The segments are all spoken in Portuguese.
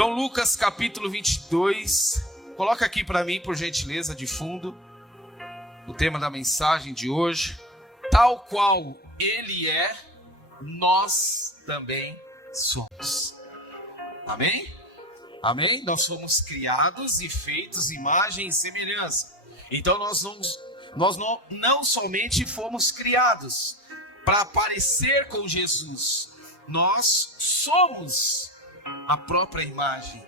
João Lucas capítulo 22. Coloca aqui para mim, por gentileza, de fundo, o tema da mensagem de hoje. Tal qual ele é, nós também somos. Amém? Amém? Nós fomos criados e feitos imagem e semelhança. Então nós não somente fomos criados para parecer com Jesus, nós somos a própria imagem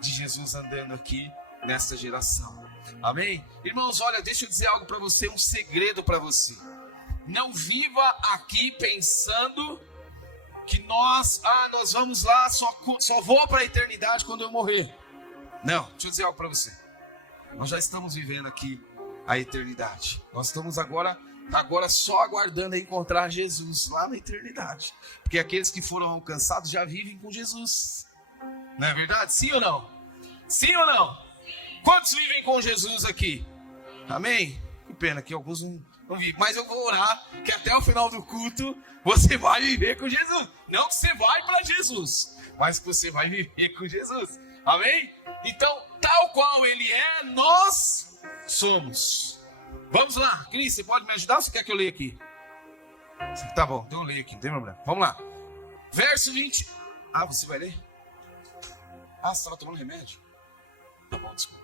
de Jesus andando aqui nesta geração. Amém? Irmãos, olha, deixa eu dizer algo para você, um segredo para você. Não viva aqui pensando que nós vamos lá, só vou para a eternidade quando eu morrer. Não, deixa eu dizer algo para você. Nós já estamos vivendo aqui a eternidade. Nós estamos agora só aguardando a encontrar Jesus lá na eternidade. Porque aqueles que foram alcançados já vivem com Jesus. Não é verdade? Sim ou não? Sim ou não? Quantos vivem com Jesus aqui? Amém? Que pena que alguns não vivem. Mas eu vou orar que até o final do culto você vai viver com Jesus. Não que você vai para Jesus, mas que você vai viver com Jesus. Amém? Então, tal qual ele é, nós somos. Vamos lá. Cris, você pode me ajudar ou você quer que eu leia aqui? Tá bom, então eu leio aqui, não tem problema. Vamos lá. Verso 20. Você vai ler? Você estava tomando remédio? Tá bom, desculpa.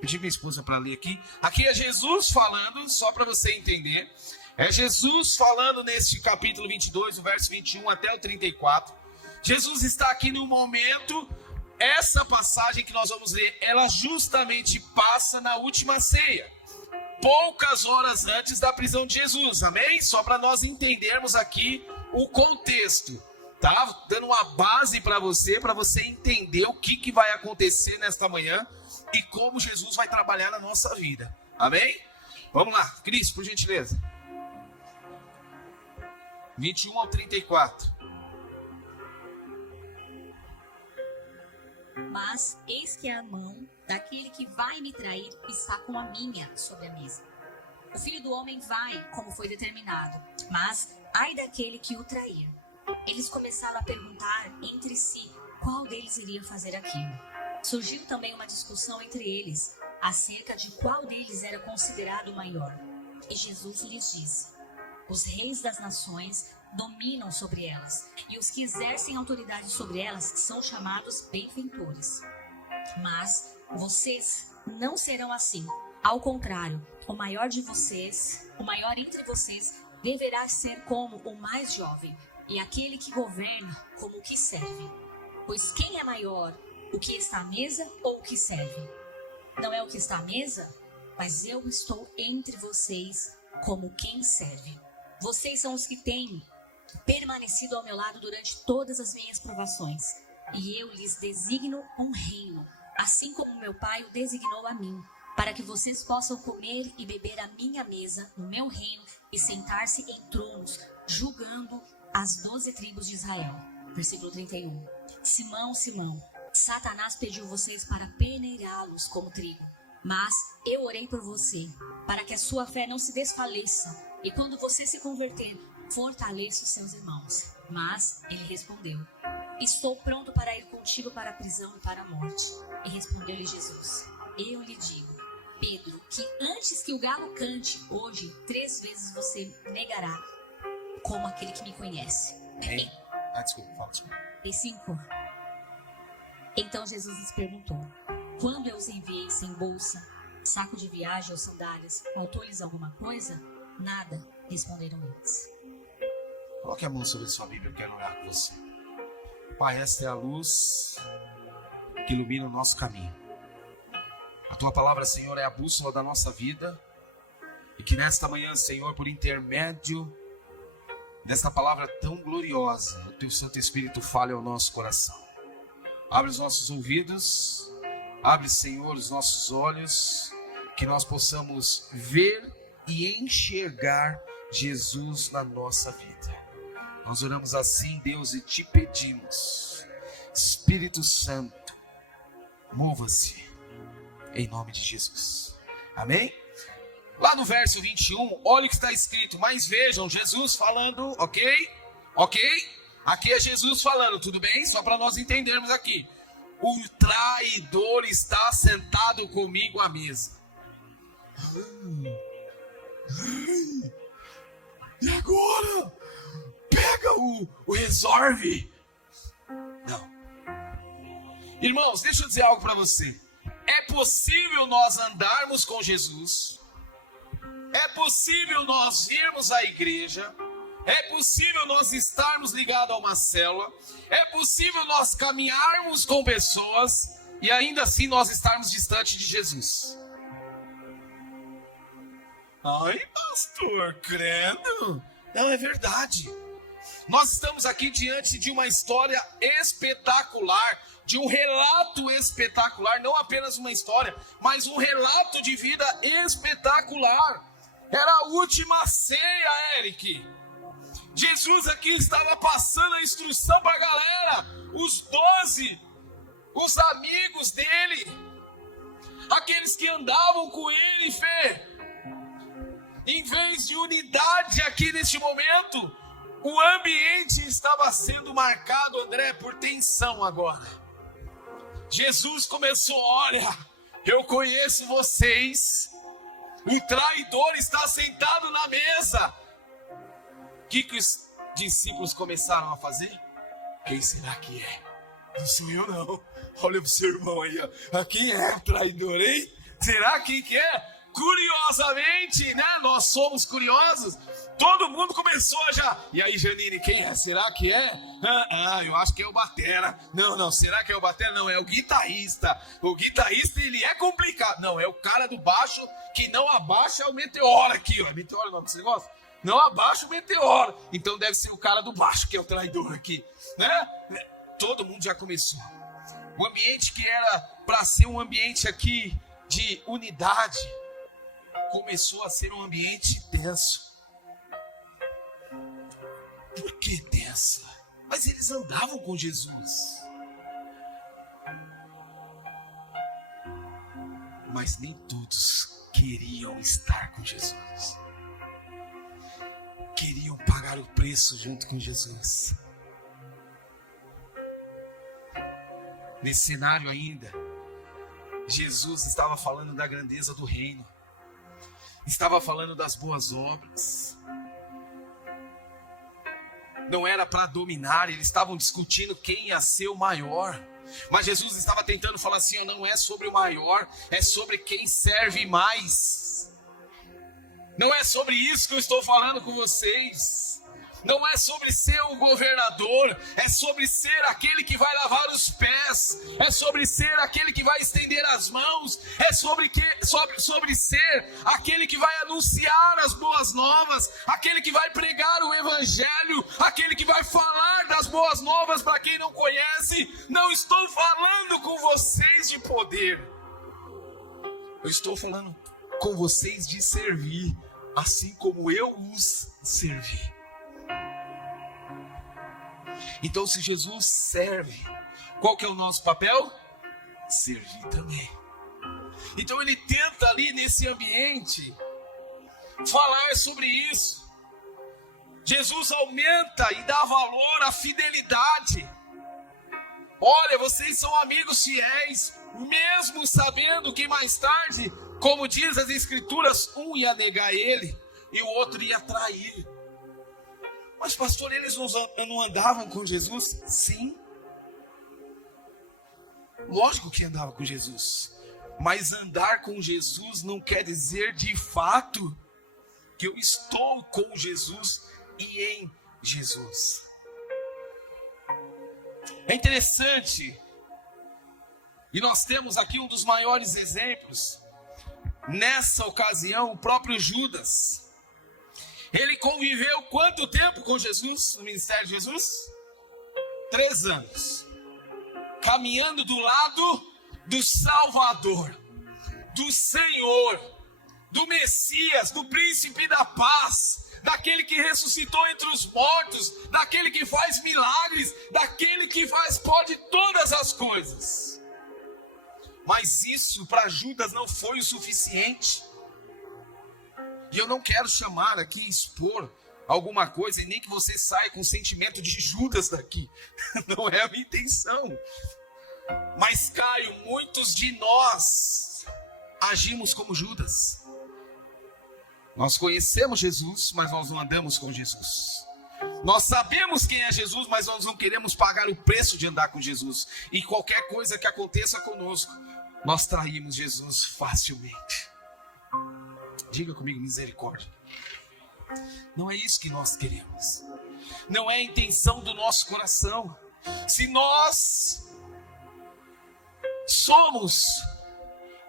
Pedi minha esposa para ler aqui. Aqui é Jesus falando, só para você entender. É Jesus falando neste capítulo 22, o verso 21 até o 34. Jesus está aqui no momento. Essa passagem que nós vamos ler, ela justamente passa na última ceia, poucas horas antes da prisão de Jesus, amém? Só para nós entendermos aqui o contexto, tá? Dando uma base para você entender o que vai acontecer nesta manhã e como Jesus vai trabalhar na nossa vida, amém? Vamos lá, Cris, por gentileza. 21 ao 34. Mas eis que a mão daquele que vai me trair está com a minha sobre a mesa. O Filho do Homem vai, como foi determinado, mas ai daquele que o trair. Eles começaram a perguntar entre si qual deles iria fazer aquilo. Surgiu também uma discussão entre eles, acerca de qual deles era considerado o maior. E Jesus lhes disse: os reis das nações dominam sobre elas, e os que exercem autoridade sobre elas são chamados benfeitores. Mas vocês não serão assim. Ao contrário, o maior entre vocês deverá ser como o mais jovem, e aquele que governa como o que serve. Pois quem é maior, o que está à mesa ou o que serve? Não é o que está à mesa, mas eu estou entre vocês como quem serve. Vocês são os que têm permanecido ao meu lado durante todas as minhas provações, e eu lhes designo um reino, assim como meu Pai o designou a mim, para que vocês possam comer e beber à minha mesa no meu reino e sentar-se em tronos, julgando as 12 tribos de Israel. Versículo 31. Simão, Simão, Satanás pediu vocês para peneirá-los como trigo, mas eu orei por você, para que a sua fé não se desfaleça, e quando você se converter, fortaleça os seus irmãos. Mas ele respondeu: estou pronto para ir contigo para a prisão e para a morte. E respondeu-lhe Jesus: eu lhe digo, Pedro, que antes que o galo cante, hoje 3 vezes você negará como aquele que me conhece. Desculpa. 5. Então Jesus lhes perguntou: quando eu os enviei sem bolsa, saco de viagem ou sandálias, faltou-lhes alguma coisa? Nada, responderam eles. Coloque a mão sobre a sua Bíblia, eu quero orar com você. Pai, esta é a luz que ilumina o nosso caminho. A tua palavra, Senhor, é a bússola da nossa vida. E que nesta manhã, Senhor, por intermédio desta palavra tão gloriosa, o teu Santo Espírito fale ao nosso coração. Abre os nossos ouvidos, abre, Senhor, os nossos olhos, que nós possamos ver e enxergar Jesus na nossa vida. Nós oramos assim, Deus, e te pedimos, Espírito Santo, mova-se em nome de Jesus. Amém? Lá no verso 21, olha o que está escrito. Mas vejam, Jesus falando, ok? Aqui é Jesus falando, tudo bem? Só para nós entendermos aqui. O traidor está sentado comigo à mesa. E agora? Pega o resolve. Não. Irmãos, deixa eu dizer algo para você. É possível nós andarmos com Jesus. É possível nós irmos à igreja. É possível nós estarmos ligados a uma célula. É possível nós caminharmos com pessoas e ainda assim nós estarmos distante de Jesus. Ai, pastor, credo. Não, é verdade. Nós estamos aqui diante de uma história espetacular, de um relato espetacular, não apenas uma história, mas um relato de vida espetacular. Era a última ceia, Eric. Jesus aqui estava passando a instrução para a galera, os 12, os amigos dele, aqueles que andavam com ele, Fê. Em vez de unidade aqui neste momento, o ambiente estava sendo marcado, André, por tensão agora. Jesus começou, olha, eu conheço vocês, o traidor está sentado na mesa. O que os discípulos começaram a fazer? Quem será que é? Não sou eu não. Olha pro seu irmão aí, ó. Quem é o traidor, hein? Será quem que é? Curiosamente, né? Nós somos curiosos. Todo mundo começou já. E aí, Janine, quem é? Será que é? Eu acho que é o batera. Não, será que é o batera? Não, é o guitarrista. O guitarrista, ele é complicado. Não, é o cara do baixo que não abaixa o meteoro aqui, ó. Meteoro é o nome desse negócio? Não abaixa o meteoro. Então deve ser o cara do baixo que é o traidor aqui, né? Todo mundo já começou. O ambiente que era para ser um ambiente aqui de unidade começou a ser um ambiente tenso. Por que tensa? Mas eles andavam com Jesus. Mas nem todos queriam estar com Jesus. Queriam pagar o preço junto com Jesus. Nesse cenário ainda, Jesus estava falando da grandeza do reino. Estava falando das boas obras. Não era para dominar, eles estavam discutindo quem ia ser o maior. Mas Jesus estava tentando falar assim, não é sobre o maior, é sobre quem serve mais. Não é sobre isso que eu estou falando com vocês. Não é sobre ser o governador, é sobre ser aquele que vai lavar os pés, é sobre ser aquele que vai estender as mãos, é sobre ser aquele que vai anunciar as boas novas, aquele que vai pregar o evangelho, aquele que vai falar das boas novas para quem não conhece. Não estou falando com vocês de poder, eu estou falando com vocês de servir, assim como eu os servi. Então, se Jesus serve, qual que é o nosso papel? Servir também. Então ele tenta ali nesse ambiente falar sobre isso. Jesus aumenta e dá valor à fidelidade. Olha, vocês são amigos fiéis, mesmo sabendo que mais tarde, como diz as escrituras, um ia negar ele e o outro ia trair. Mas pastor, eles não andavam com Jesus? Sim. Lógico que andava com Jesus. Mas andar com Jesus não quer dizer de fato que eu estou com Jesus e em Jesus. É interessante. E nós temos aqui um dos maiores exemplos. Nessa ocasião, o próprio Judas. Ele conviveu quanto tempo com Jesus, no ministério de Jesus? 3 anos. Caminhando do lado do Salvador, do Senhor, do Messias, do Príncipe da Paz, daquele que ressuscitou entre os mortos, daquele que faz milagres, daquele que pode todas as coisas. Mas isso para Judas não foi o suficiente. E eu não quero chamar aqui, expor alguma coisa e nem que você saia com o sentimento de Judas daqui. Não é a minha intenção. Mas, Caio, muitos de nós agimos como Judas. Nós conhecemos Jesus, mas nós não andamos com Jesus. Nós sabemos quem é Jesus, mas nós não queremos pagar o preço de andar com Jesus. E qualquer coisa que aconteça conosco, nós traímos Jesus facilmente. Diga comigo, misericórdia. Não é isso que nós queremos. Não é a intenção do nosso coração. Se nós somos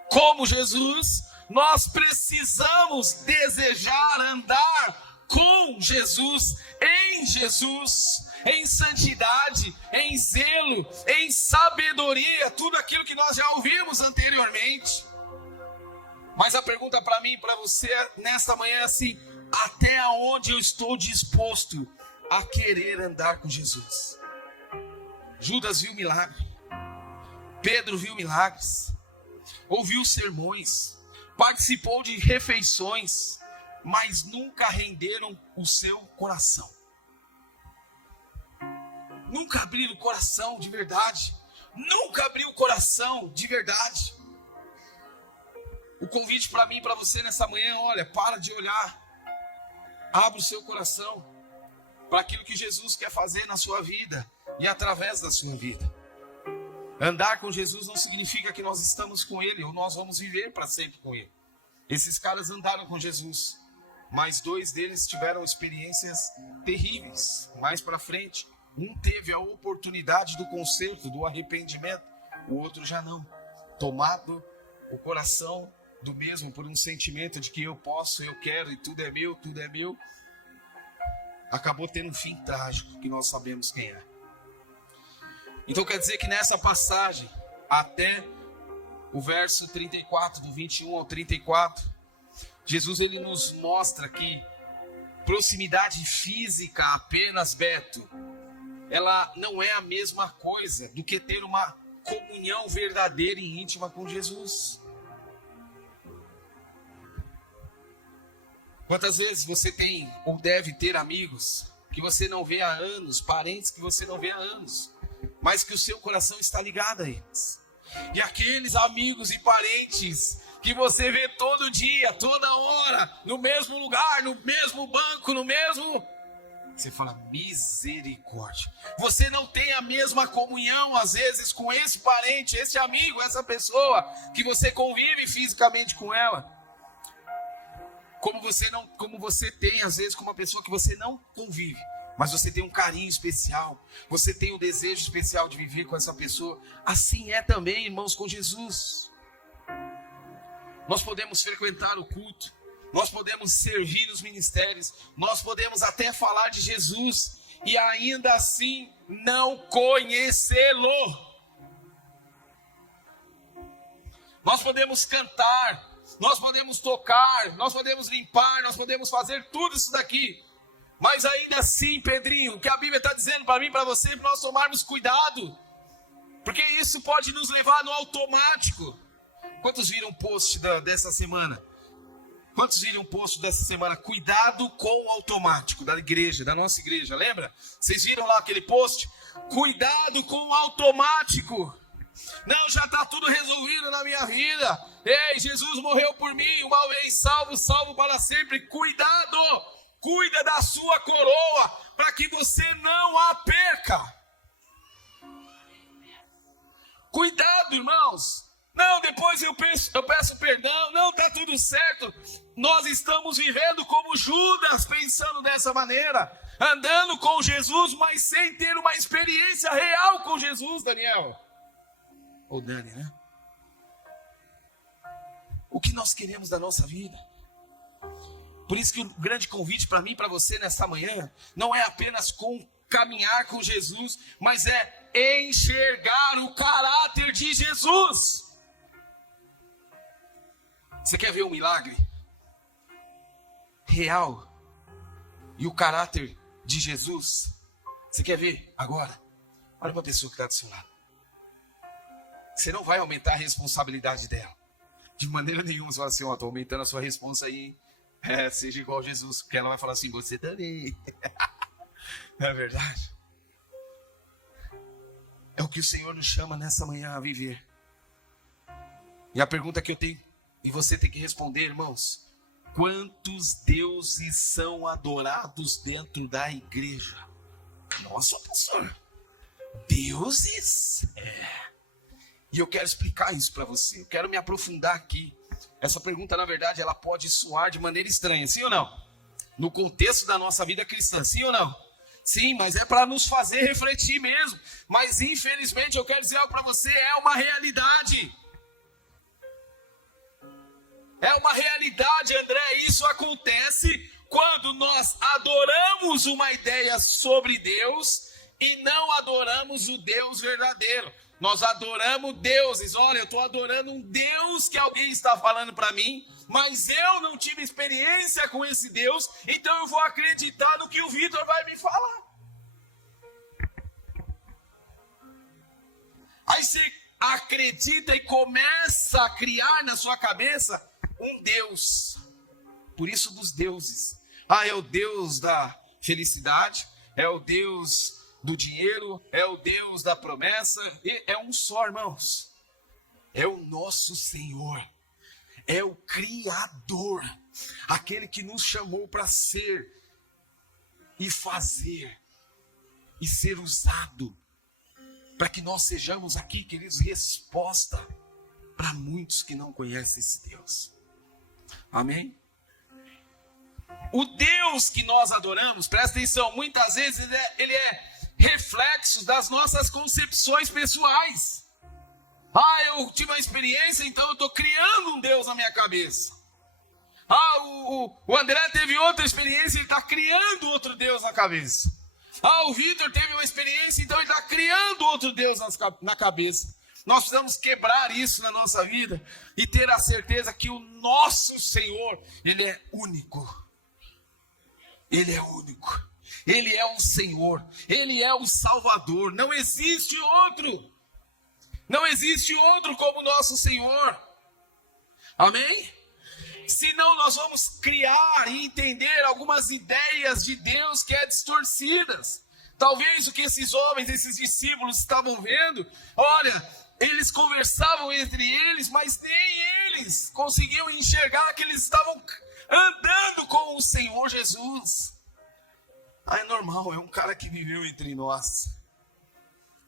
como Jesus, nós precisamos desejar andar com Jesus, em santidade, em zelo, em sabedoria, tudo aquilo que nós já ouvimos anteriormente. Mas a pergunta para mim e para você nesta manhã é assim: até onde eu estou disposto a querer andar com Jesus? Judas viu milagre, Pedro viu milagres, ouviu sermões, participou de refeições, mas nunca renderam o seu coração. Nunca abriram o coração de verdade. Nunca abriu o coração de verdade. O convite para mim e para você nessa manhã, olha, para de olhar. Abre o seu coração para aquilo que Jesus quer fazer na sua vida e através da sua vida. Andar com Jesus não significa que nós estamos com Ele ou nós vamos viver para sempre com Ele. Esses caras andaram com Jesus, mas 2 deles tiveram experiências terríveis. Mais para frente, um teve a oportunidade do conserto, do arrependimento, o outro já não. Tomado o coração do mesmo por um sentimento de que eu posso, eu quero e tudo é meu, acabou tendo um fim trágico, que nós sabemos quem é. Então quer dizer que nessa passagem, até o verso 34, do 21 ao 34, Jesus ele nos mostra que proximidade física apenas, Beto, ela não é a mesma coisa do que ter uma comunhão verdadeira e íntima com Jesus. Quantas vezes você tem ou deve ter amigos que você não vê há anos, parentes que você não vê há anos, mas que o seu coração está ligado a eles. E aqueles amigos e parentes que você vê todo dia, toda hora, no mesmo lugar, no mesmo banco, no mesmo... Você fala, misericórdia. Você não tem a mesma comunhão, às vezes, com esse parente, esse amigo, essa pessoa, que você convive fisicamente com ela. Como você tem, às vezes, com uma pessoa que você não convive. Mas você tem um carinho especial. Você tem um desejo especial de viver com essa pessoa. Assim é também, irmãos, com Jesus. Nós podemos frequentar o culto. Nós podemos servir nos ministérios. Nós podemos até falar de Jesus. E ainda assim não conhecê-lo. Nós podemos cantar. Nós podemos tocar. Nós podemos limpar. Nós podemos fazer tudo isso daqui. Mas ainda assim, Pedrinho, o que a Bíblia está dizendo para mim e para você, para nós tomarmos cuidado. Porque isso pode nos levar no automático. Quantos viram o post dessa semana? Quantos viram o post dessa semana? Cuidado com o automático da igreja, da nossa igreja, lembra? Vocês viram lá aquele post? Cuidado com o automático. Não, já está tudo resolvido na minha vida. Ei, Jesus morreu por mim, uma vez salvo, salvo para sempre. Cuidado! Cuida da sua coroa, para que você não a perca. Cuidado, irmãos. Não, depois eu peço perdão. Não, está tudo certo. Nós estamos vivendo como Judas, pensando dessa maneira. Andando com Jesus, mas sem ter uma experiência real com Jesus, Daniel. Ou Dani, né? O que nós queremos da nossa vida? Por isso que o grande convite para mim e para você nessa manhã não é apenas caminhar com Jesus, mas é enxergar o caráter de Jesus. Você quer ver um milagre real e o caráter de Jesus? Você quer ver agora? Olha para a pessoa que está do seu lado. Você não vai aumentar a responsabilidade dela. De maneira nenhuma. Você fala assim, estou aumentando a sua responsa aí. Seja igual Jesus, porque ela vai falar assim, você também. Não é verdade? É o que o Senhor nos chama nessa manhã a viver. E a pergunta que eu tenho, e você tem que responder, irmãos: quantos deuses são adorados dentro da igreja? Nossa, pastor, deuses? E eu quero explicar isso para você, eu quero me aprofundar aqui. Essa pergunta, na verdade, ela pode soar de maneira estranha, sim ou não? No contexto da nossa vida cristã, sim ou não? Sim, mas é para nos fazer refletir mesmo. Mas infelizmente eu quero dizer algo para você, é uma realidade. É uma realidade, André, isso acontece quando nós adoramos uma ideia sobre Deus e não adoramos o Deus verdadeiro. Nós adoramos deuses. Olha, eu estou adorando um Deus que alguém está falando para mim, mas eu não tive experiência com esse Deus, então eu vou acreditar no que o Vitor vai me falar. Aí você acredita e começa a criar na sua cabeça um Deus. Por isso dos deuses. É o Deus da felicidade, é o Deus do dinheiro, é o Deus da promessa. E é um só, irmãos. É o nosso Senhor. É o Criador. Aquele que nos chamou para ser e fazer e ser usado para que nós sejamos aqui, queridos, resposta para muitos que não conhecem esse Deus. Amém? O Deus que nós adoramos, presta atenção, muitas vezes ele é reflexo das nossas concepções pessoais. Eu tive uma experiência, então eu estou criando um Deus na minha cabeça. O André teve outra experiência, ele está criando outro Deus na cabeça. O Vitor teve uma experiência, então ele está criando outro Deus na cabeça. Nós precisamos quebrar isso na nossa vida e ter a certeza que o nosso Senhor, Ele é único. Ele é único. Ele é o Senhor. Ele é o Salvador. Não existe outro. Não existe outro como o nosso Senhor. Amém? Senão nós vamos criar e entender algumas ideias de Deus que é distorcidas. Talvez o que esses homens, esses discípulos estavam vendo, olha, eles conversavam entre eles, mas nem eles conseguiam enxergar que eles estavam andando com o Senhor Jesus. É normal, é um cara que viveu entre nós.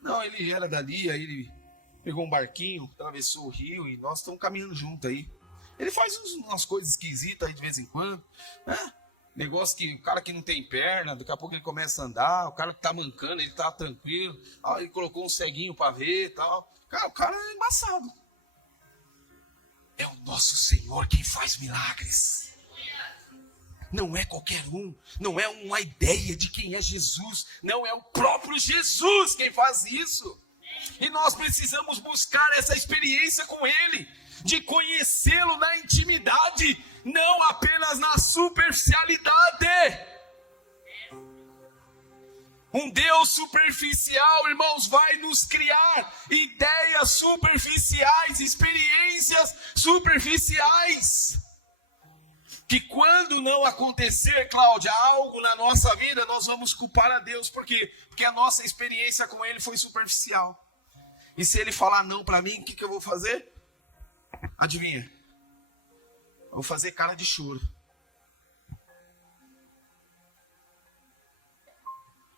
Não, ele era dali, aí ele pegou um barquinho, atravessou o rio e nós estamos caminhando junto aí. Ele faz umas coisas esquisitas aí de vez em quando, né? Negócio que o cara que não tem perna, daqui a pouco ele começa a andar, o cara que tá mancando, ele tá tranquilo, ele colocou um ceguinho para ver e tal. Cara, o cara é embaçado. É o nosso Senhor quem faz milagres. Não é qualquer um, não é uma ideia de quem é Jesus, não é o próprio Jesus quem faz isso. E nós precisamos buscar essa experiência com Ele, de conhecê-lo na intimidade, não apenas na superficialidade. Um Deus superficial, irmãos, vai nos criar ideias superficiais, experiências superficiais. Que quando não acontecer, Cláudia, algo na nossa vida, nós vamos culpar a Deus. Por quê? Porque a nossa experiência com Ele foi superficial. E se Ele falar não para mim, o que eu vou fazer? Adivinha? Eu vou fazer cara de choro.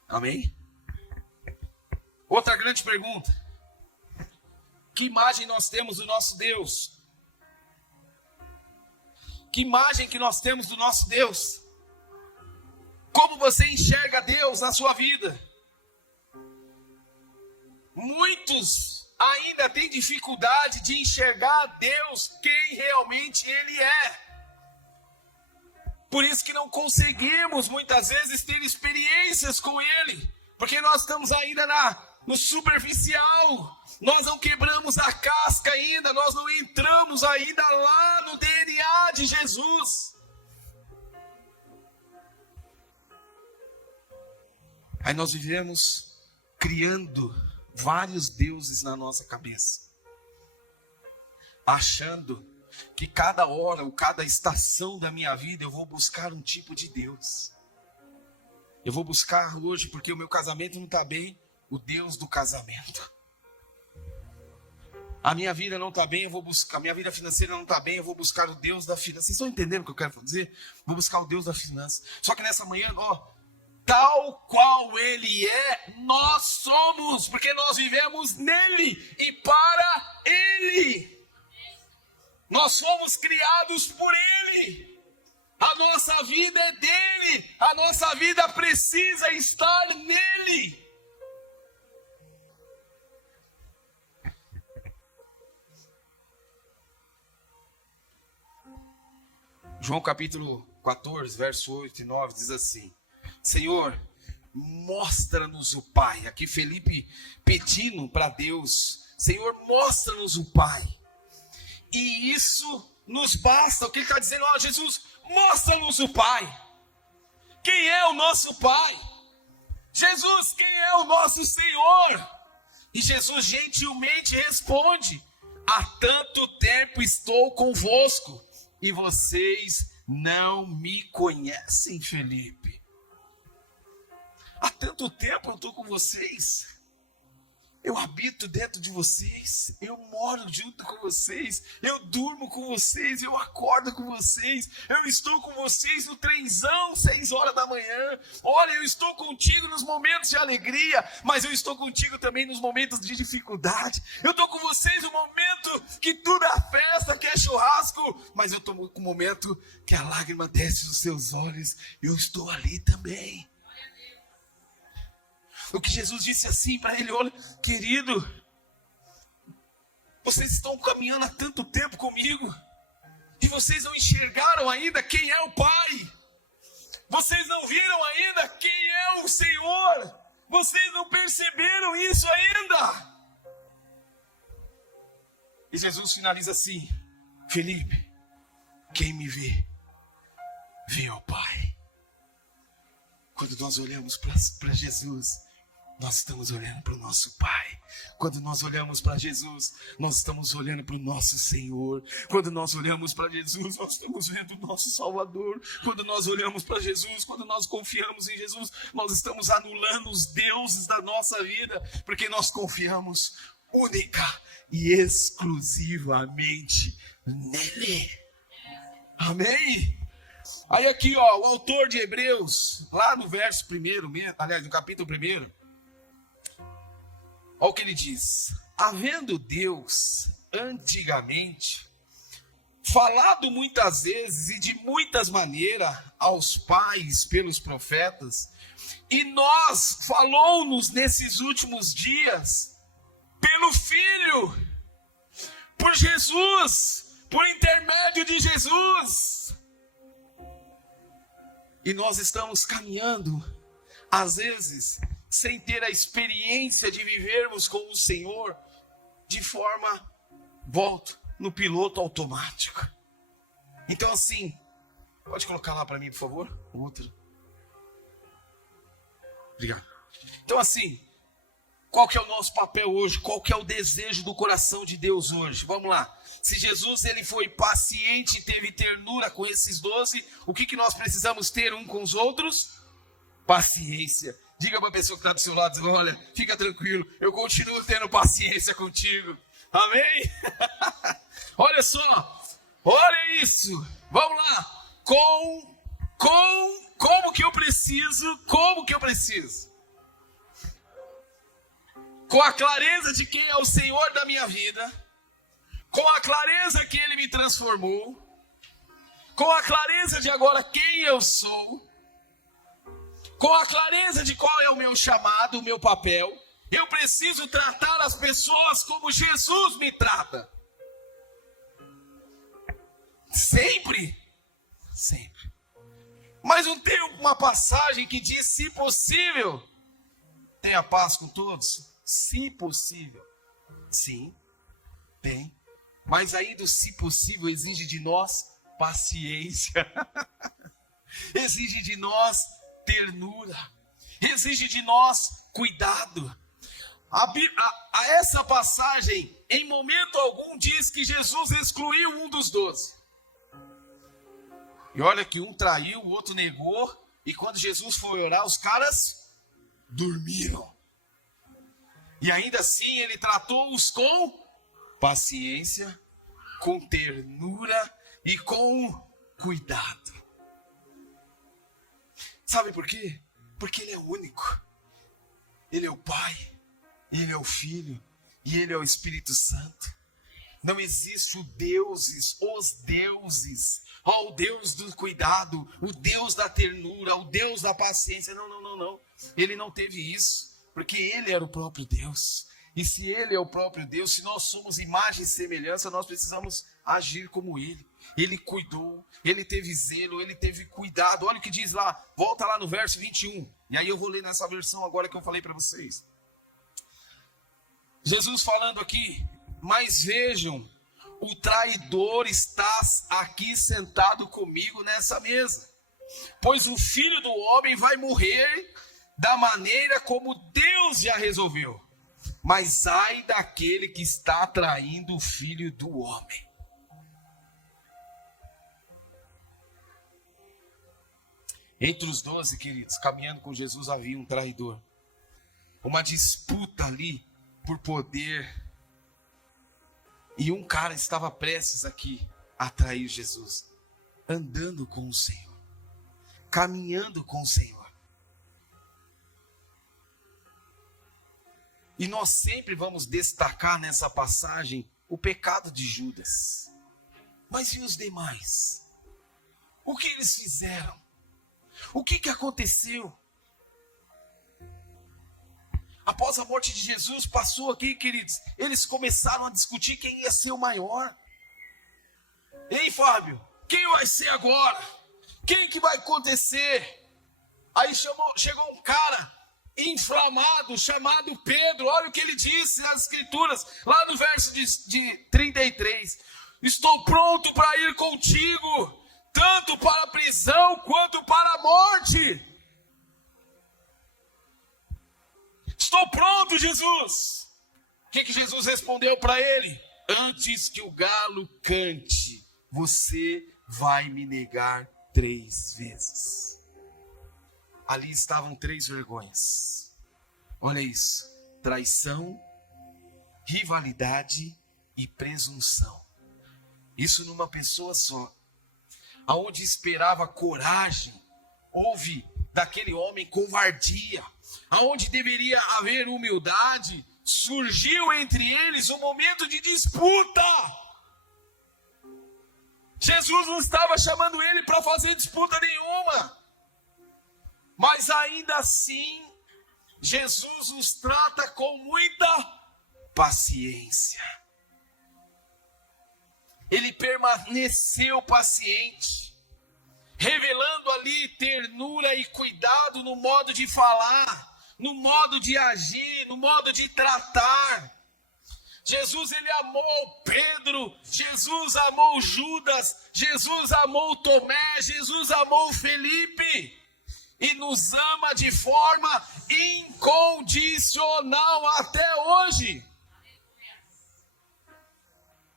Amém? Outra grande pergunta. Que imagem nós temos do nosso Deus? Que imagem que nós temos do nosso Deus? Como você enxerga Deus na sua vida? Muitos ainda têm dificuldade de enxergar Deus quem realmente Ele é. Por isso que não conseguimos muitas vezes ter experiências com Ele, porque nós estamos ainda no superficial, nós não quebramos a casca ainda, nós não entramos ainda lá no DNA de Jesus. Aí nós vivemos criando vários deuses na nossa cabeça, achando que cada hora ou cada estação da minha vida eu vou buscar um tipo de Deus. Eu vou buscar hoje, porque o meu casamento não está bem, o Deus do casamento. A minha vida não está bem, eu vou buscar. A minha vida financeira não está bem, eu vou buscar o Deus da finança. Vocês estão entendendo o que eu quero dizer? Vou buscar o Deus da finança. Só que nessa manhã, tal qual Ele é, nós somos, porque nós vivemos nele e para Ele. Nós fomos criados por Ele. A nossa vida é dele. A nossa vida precisa estar nele. João capítulo 14, verso 8 e 9 diz assim: Senhor, mostra-nos o Pai. Aqui Felipe pedindo para Deus: Senhor, mostra-nos o Pai. E isso nos basta. O que ele está dizendo? Jesus, mostra-nos o Pai. Quem é o nosso Pai? Jesus, quem é o nosso Senhor? E Jesus gentilmente responde: há tanto tempo estou convosco e vocês não me conhecem, Felipe. Há tanto tempo eu estou com vocês. Eu habito dentro de vocês, eu moro junto com vocês, eu durmo com vocês, eu acordo com vocês, eu estou com vocês no trenzão, 6 horas da manhã. Olha, eu estou contigo nos momentos de alegria, mas eu estou contigo também nos momentos de dificuldade. Eu estou com vocês no momento que tudo é festa, que é churrasco, mas eu estou com o momento que a lágrima desce dos seus olhos, eu estou ali também. O que Jesus disse assim para ele: olha, querido, vocês estão caminhando há tanto tempo comigo e vocês não enxergaram ainda quem é o Pai. Vocês não viram ainda quem é o Senhor. Vocês não perceberam isso ainda. E Jesus finaliza assim: Felipe, quem me vê, vê ao Pai. Quando nós olhamos para Jesus, nós estamos olhando para o nosso Pai. Quando nós olhamos para Jesus, nós estamos olhando para o nosso Senhor. Quando nós olhamos para Jesus, nós estamos vendo o nosso Salvador. Quando nós olhamos para Jesus, quando nós confiamos em Jesus, nós estamos anulando os deuses da nossa vida, porque nós confiamos única e exclusivamente nele. Amém? Aí aqui, o autor de Hebreus, lá no verso 1, aliás, no capítulo 1, olha o que ele diz: havendo Deus antigamente falado muitas vezes e de muitas maneiras aos pais pelos profetas, e nós falou-nos nesses últimos dias pelo Filho, por Jesus, por intermédio de Jesus. E nós estamos caminhando, às vezes, sem ter a experiência de vivermos com o Senhor de forma, volto, no piloto automático. Então assim, pode colocar lá para mim, por favor? Outra. Obrigado. Então assim, qual que é o nosso papel hoje? Qual que é o desejo do coração de Deus hoje? Vamos lá. Se Jesus ele foi paciente, teve ternura com esses 12, o que nós precisamos ter um com os outros? Paciência. Diga para a pessoa que está do seu lado: olha, fica tranquilo, eu continuo tendo paciência contigo. Amém? Olha só, olha isso. Vamos lá. Como que eu preciso? Com a clareza de quem é o Senhor da minha vida, com a clareza que Ele me transformou, com a clareza de agora quem eu sou, com a clareza de qual é o meu chamado, o meu papel, eu preciso tratar as pessoas como Jesus me trata. Sempre. Mas não tem uma passagem que diz: se possível, tenha paz com todos? Se possível. Sim, tem. Mas aí do se possível exige de nós paciência. Exige de nós ternura, exige de nós cuidado. Essa passagem, em momento algum, diz que Jesus excluiu um dos 12. E olha que um traiu, o outro negou, e quando Jesus foi orar, os caras dormiram. E ainda assim ele tratou-os com paciência, com ternura e com cuidado. Sabe por quê? Porque ele é único. Ele é o Pai, ele é o Filho e ele é o Espírito Santo. Não existe os deuses, o Deus do cuidado, o Deus da ternura, o Deus da paciência. Não. Ele não teve isso, porque ele era o próprio Deus. E se ele é o próprio Deus, se nós somos imagem e semelhança, nós precisamos agir como ele. Ele cuidou, ele teve zelo, ele teve cuidado. Olha o que diz lá, volta lá no verso 21. E aí eu vou ler nessa versão agora que eu falei para vocês. Jesus falando aqui, mas vejam, o traidor está aqui sentado comigo nessa mesa. Pois o Filho do Homem vai morrer da maneira como Deus já resolveu. Mas ai daquele que está traindo o Filho do Homem. Entre os 12, queridos, caminhando com Jesus, havia um traidor. Uma disputa ali por poder. E um cara estava prestes aqui a trair Jesus. Andando com o Senhor. Caminhando com o Senhor. E nós sempre vamos destacar nessa passagem o pecado de Judas. Mas e os demais? O que eles fizeram? O que aconteceu? Após a morte de Jesus, passou aqui, queridos, eles começaram a discutir quem ia ser o maior. Ei, Fábio, quem vai ser agora? Quem que vai acontecer? Aí chegou um cara inflamado, chamado Pedro. Olha o que ele disse nas escrituras, lá no verso de 33. Estou pronto para ir contigo, tanto para a prisão quanto para a morte. Estou pronto, Jesus. O que Jesus respondeu para ele? Antes que o galo cante, você vai me negar 3 vezes. Ali estavam 3 vergonhas. Olha isso. Traição, rivalidade e presunção. Isso numa pessoa só. Aonde esperava coragem, houve daquele homem covardia. Aonde deveria haver humildade, surgiu entre eles um momento de disputa. Jesus não estava chamando ele para fazer disputa nenhuma. Mas ainda assim, Jesus nos trata com muita paciência. Ele permaneceu paciente, revelando ali ternura e cuidado no modo de falar, no modo de agir, no modo de tratar. Jesus, ele amou Pedro, Jesus amou Judas, Jesus amou Tomé, Jesus amou Felipe. E nos ama de forma incondicional até hoje.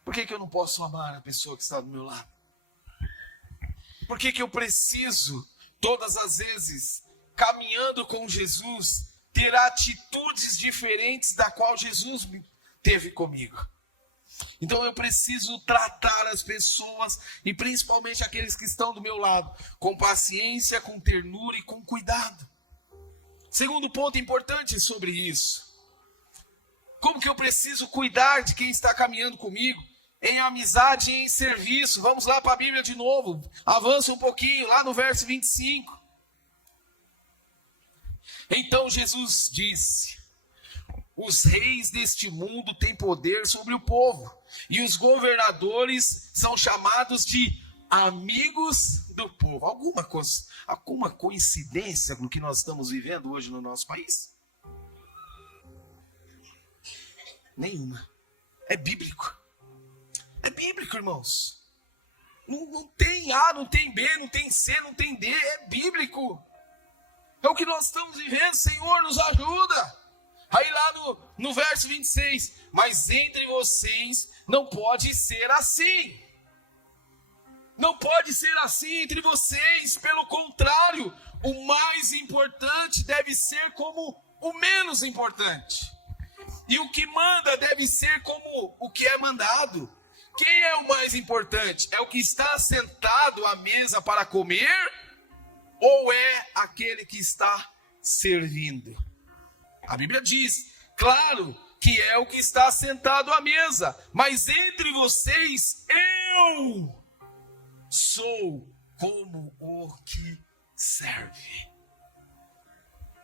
Por que eu não posso amar a pessoa que está do meu lado? Por que eu preciso, todas as vezes, caminhando com Jesus, ter atitudes diferentes da qual Jesus teve comigo? Então eu preciso tratar as pessoas, e principalmente aqueles que estão do meu lado, com paciência, com ternura e com cuidado. Segundo ponto importante sobre isso. Como que eu preciso cuidar de quem está caminhando comigo? Em amizade e em serviço. Vamos lá para a Bíblia de novo. Avança um pouquinho, lá no verso 25. Então Jesus disse: os reis deste mundo têm poder sobre o povo, e os governadores são chamados de amigos do povo. Alguma coincidência no que nós estamos vivendo hoje no nosso país? Nenhuma. É bíblico. É bíblico, irmãos. Não tem A, não tem B, não tem C, não tem D. É bíblico. É o que nós estamos vivendo. Senhor, nos ajuda. Aí lá no verso 26, mas entre vocês não pode ser assim. Não pode ser assim entre vocês, pelo contrário, o mais importante deve ser como o menos importante. E o que manda deve ser como o que é mandado. Quem é o mais importante? É o que está sentado à mesa para comer? Ou é aquele que está servindo? A Bíblia diz, claro, que é o que está sentado à mesa. Mas entre vocês, eu sou como o que serve.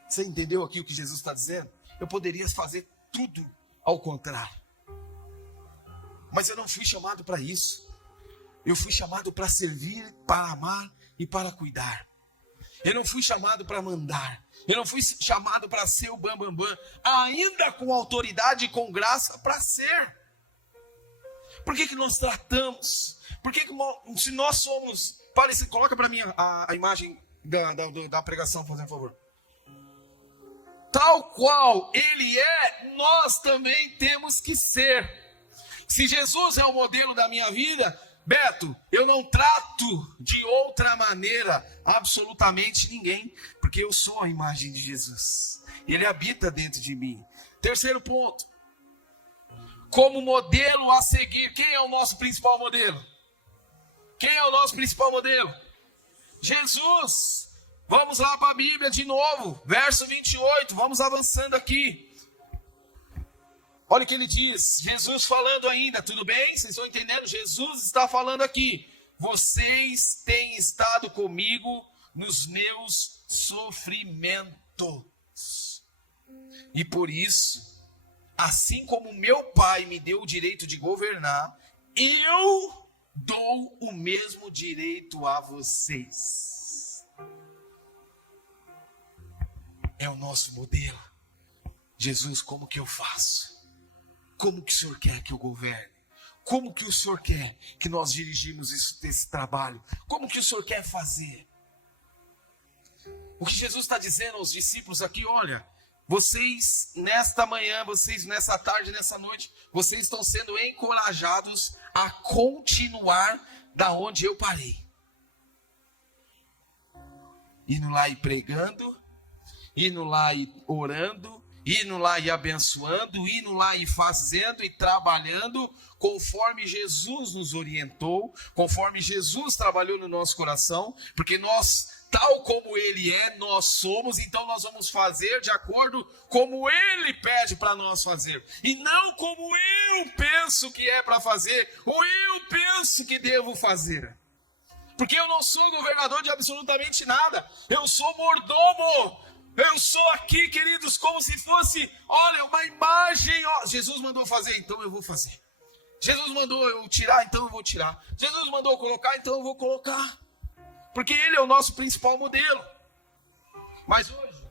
Você entendeu aqui o que Jesus está dizendo? Eu poderia fazer tudo ao contrário. Mas eu não fui chamado para isso. Eu fui chamado para servir, para amar e para cuidar. Eu não fui chamado para mandar. Eu não fui chamado para ser o bambambam. Ainda com autoridade e com graça para ser. Por que nós tratamos? Por que se nós somos parecidos? Coloca para mim a imagem da pregação, por favor. Tal qual ele é, nós também temos que ser. Se Jesus é o modelo da minha vida, Beto, eu não trato de outra maneira absolutamente ninguém, porque eu sou a imagem de Jesus. Ele habita dentro de mim. Terceiro ponto. Como modelo a seguir, quem é o nosso principal modelo? Quem é o nosso principal modelo? Jesus. Vamos lá para a Bíblia de novo, verso 28, vamos avançando aqui. Olha o que ele diz, Jesus falando ainda, tudo bem? Vocês estão entendendo? Jesus está falando aqui. Vocês têm estado comigo nos meus sofrimentos. E por isso, assim como meu Pai me deu o direito de governar, eu dou o mesmo direito a vocês. É o nosso modelo. Jesus, como que eu faço? Como que o Senhor quer que eu governe? Como que o Senhor quer que nós dirigimos esse trabalho? Como que o Senhor quer fazer? O que Jesus está dizendo aos discípulos aqui, olha, vocês nesta manhã, vocês nessa tarde, nessa noite, vocês estão sendo encorajados a continuar da onde eu parei. Indo lá e pregando, indo lá e orando, indo lá e abençoando, indo lá e fazendo e trabalhando, conforme Jesus nos orientou, conforme Jesus trabalhou no nosso coração, porque nós, tal como Ele é, nós somos, então nós vamos fazer de acordo como Ele pede para nós fazer, e não como eu penso que é para fazer, ou eu penso que devo fazer. Porque eu não sou governador de absolutamente nada, eu sou mordomo. Eu sou aqui, queridos, como se fosse, olha, uma imagem. Ó, Jesus mandou fazer, então eu vou fazer. Jesus mandou eu tirar, então eu vou tirar. Jesus mandou eu colocar, então eu vou colocar. Porque Ele é o nosso principal modelo. Mas hoje,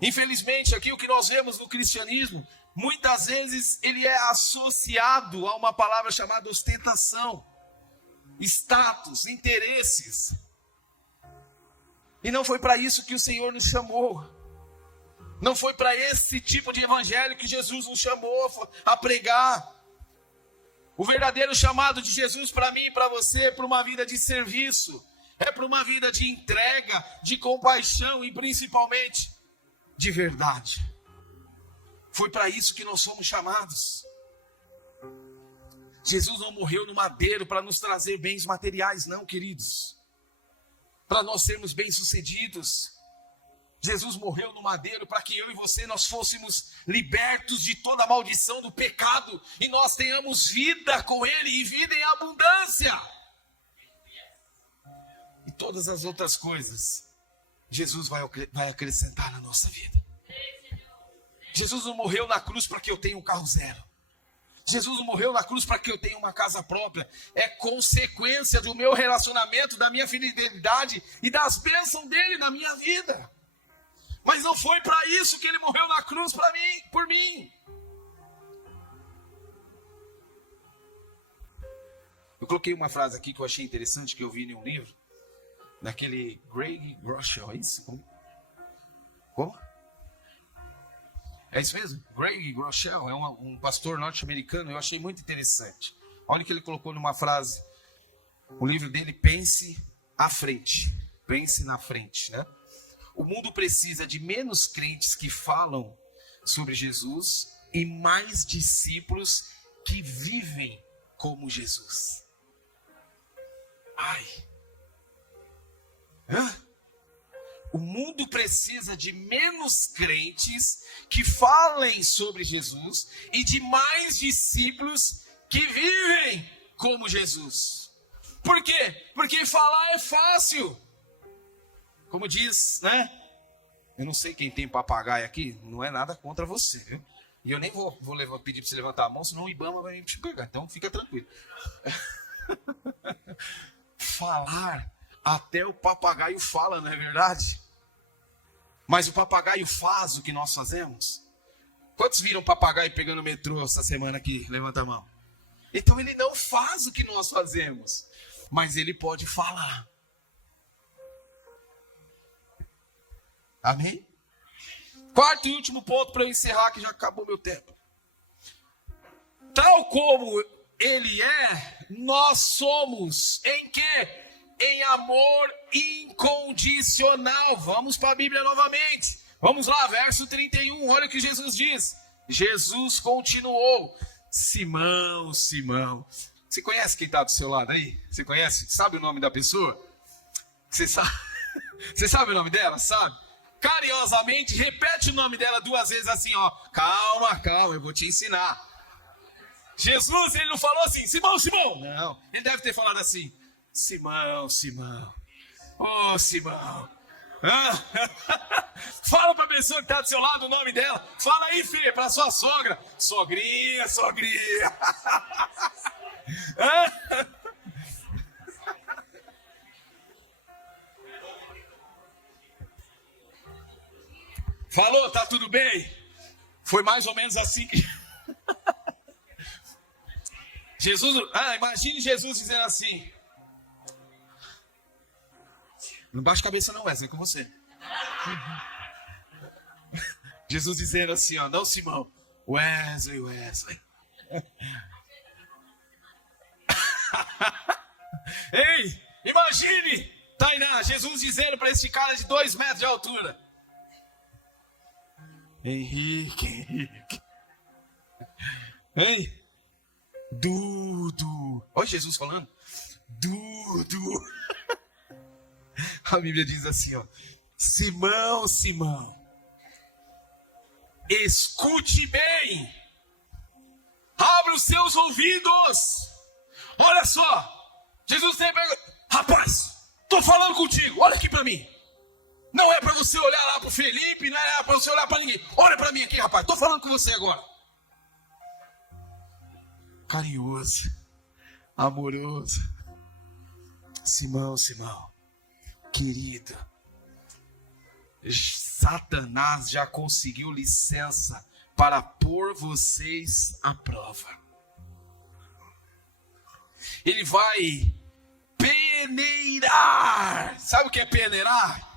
infelizmente, aqui o que nós vemos no cristianismo, muitas vezes ele é associado a uma palavra chamada ostentação, status, interesses. E não foi para isso que o Senhor nos chamou. Não foi para esse tipo de evangelho que Jesus nos chamou a pregar. O verdadeiro chamado de Jesus para mim e para você é para uma vida de serviço. É para uma vida de entrega, de compaixão e principalmente de verdade. Foi para isso que nós somos chamados. Jesus não morreu no madeiro para nos trazer bens materiais, não, queridos. Para nós sermos bem-sucedidos. Jesus morreu no madeiro para que eu e você nós fôssemos libertos de toda a maldição do pecado e nós tenhamos vida com Ele e vida em abundância. E todas as outras coisas Jesus vai acrescentar na nossa vida. Jesus não morreu na cruz para que eu tenha um carro zero. Jesus não morreu na cruz para que eu tenha uma casa própria. É consequência do meu relacionamento, da minha fidelidade e das bênçãos dele na minha vida. Mas não foi para isso que ele morreu na cruz para mim, por mim. Eu coloquei uma frase aqui que eu achei interessante, que eu vi em um livro, daquele Greg Groeschel, é isso? Como? É isso mesmo? Greg Groeschel é um pastor norte-americano. Eu achei muito interessante. Olha o que ele colocou numa frase. O livro dele, Pense à Frente. Pense na frente, né? O mundo precisa de menos crentes que falam sobre Jesus e mais discípulos que vivem como Jesus. Ai. O mundo precisa de menos crentes que falem sobre Jesus e de mais discípulos que vivem como Jesus. Por quê? Porque falar é fácil. Como diz, né? Eu não sei quem tem papagaio aqui, não é nada contra você, viu? E eu nem vou pedir para você levantar a mão, senão o Ibama vai te pegar. Então fica tranquilo. Falar, até o papagaio fala, não é verdade? Mas o papagaio faz o que nós fazemos? Quantos viram papagaio pegando o metrô essa semana aqui? Levanta a mão. Então ele não faz o que nós fazemos, mas ele pode falar. Amém? Quarto e último ponto para eu encerrar, que já acabou meu tempo. Tal como ele é, nós somos em quê? Em amor incondicional. Vamos para a Bíblia novamente. Vamos lá, verso 31. Olha o que Jesus diz. Jesus continuou. Simão, Simão. Você conhece quem está do seu lado aí? Você conhece? Sabe o nome da pessoa? Você sabe o nome dela? Sabe? Carinhosamente, repete o nome dela 2 vezes assim, ó. Calma, calma, eu vou te ensinar. Jesus, ele não falou assim, Simão, Simão. Não, ele deve ter falado assim, Simão, Simão. Ô, Simão. Fala pra pessoa que tá do seu lado o nome dela. Fala aí, filha, pra sua sogra. Sogrinha, sogrinha. Falou, tá tudo bem? Foi mais ou menos assim que... Jesus, imagine Jesus dizendo assim. Não baixa a cabeça não, Wesley, é com você. Jesus dizendo assim, ó, não, Simão. Wesley. Ei, imagine, Tainá, Jesus dizendo para esse cara de 2 metros de altura. Henrique. Ei, Dudu. Olha Jesus falando. Dudu. A Bíblia diz assim, ó. Simão, Simão. Escute bem. Abra os seus ouvidos. Olha só. Jesus tem pergunta. Rapaz, tô falando contigo. Olha aqui pra mim. Não é pra você olhar lá pro Felipe, não é pra você olhar pra ninguém. Olha pra mim aqui, rapaz. Tô falando com você agora. Carinhoso, amoroso. Simão, querido. Satanás já conseguiu licença para pôr vocês à prova. Ele vai peneirar. Sabe o que é peneirar?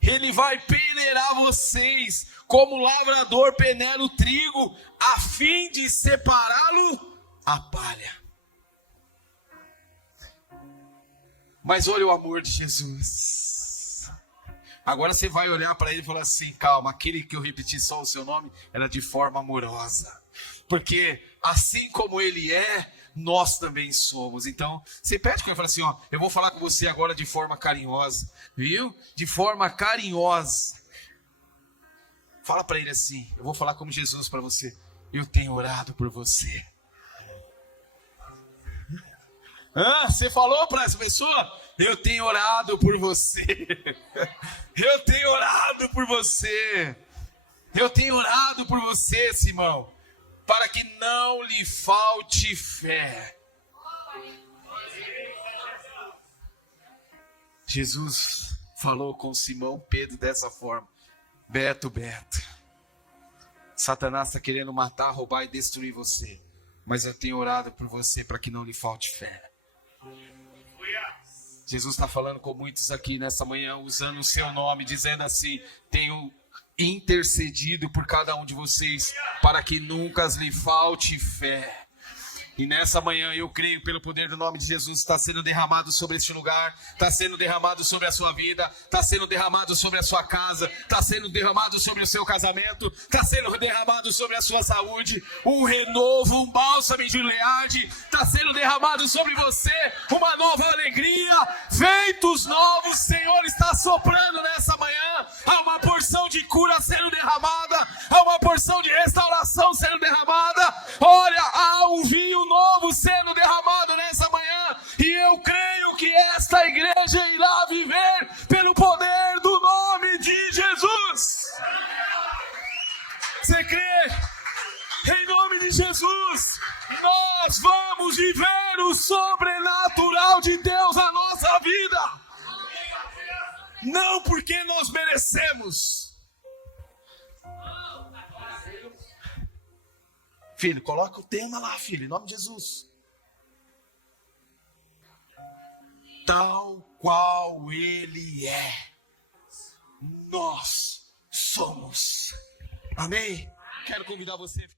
Ele vai peneirar vocês como o lavrador peneira o trigo, a fim de separá-lo a palha. Mas olha o amor de Jesus. Agora você vai olhar para ele e falar assim, calma, aquele que eu repeti só o seu nome era de forma amorosa. Porque assim como ele é, nós também somos. Então, você pede que eu fale assim, ó, eu vou falar com você agora de forma carinhosa, viu? De forma carinhosa. Fala para ele assim, eu vou falar como Jesus para você. Eu tenho orado por você. Você falou para essa pessoa? Eu tenho orado por você. Eu tenho orado por você. Eu tenho orado por você, Simão, para que não lhe falte fé. Jesus falou com Simão Pedro dessa forma. Beto, Satanás está querendo matar, roubar e destruir você. Mas eu tenho orado por você para que não lhe falte fé. Jesus está falando com muitos aqui nessa manhã, usando o seu nome, dizendo assim, tenho intercedido por cada um de vocês, para que nunca lhe falte fé. E nessa manhã eu creio, pelo poder do nome de Jesus, está sendo derramado sobre este lugar, está sendo derramado sobre a sua vida, está sendo derramado sobre a sua casa, está sendo derramado sobre o seu casamento, está sendo derramado sobre a sua saúde, um renovo, um bálsamo de Gileade, está sendo derramado sobre você, uma nova alegria, ventos novos, o Senhor está soprando nessa manhã, há uma porção de cura sendo derramada, há uma porção de restauração sendo derramada, olha, há um vinho novo sendo derramado nessa manhã, e eu creio que esta igreja irá viver pelo poder do nome de Jesus. Você crê? Em nome de Jesus, nós vamos viver o sobrenatural de Deus na nossa vida, não porque nós merecemos. Filho, coloca o tema lá, filho, em nome de Jesus. Tal qual Ele é, nós somos. Amém? Quero convidar você a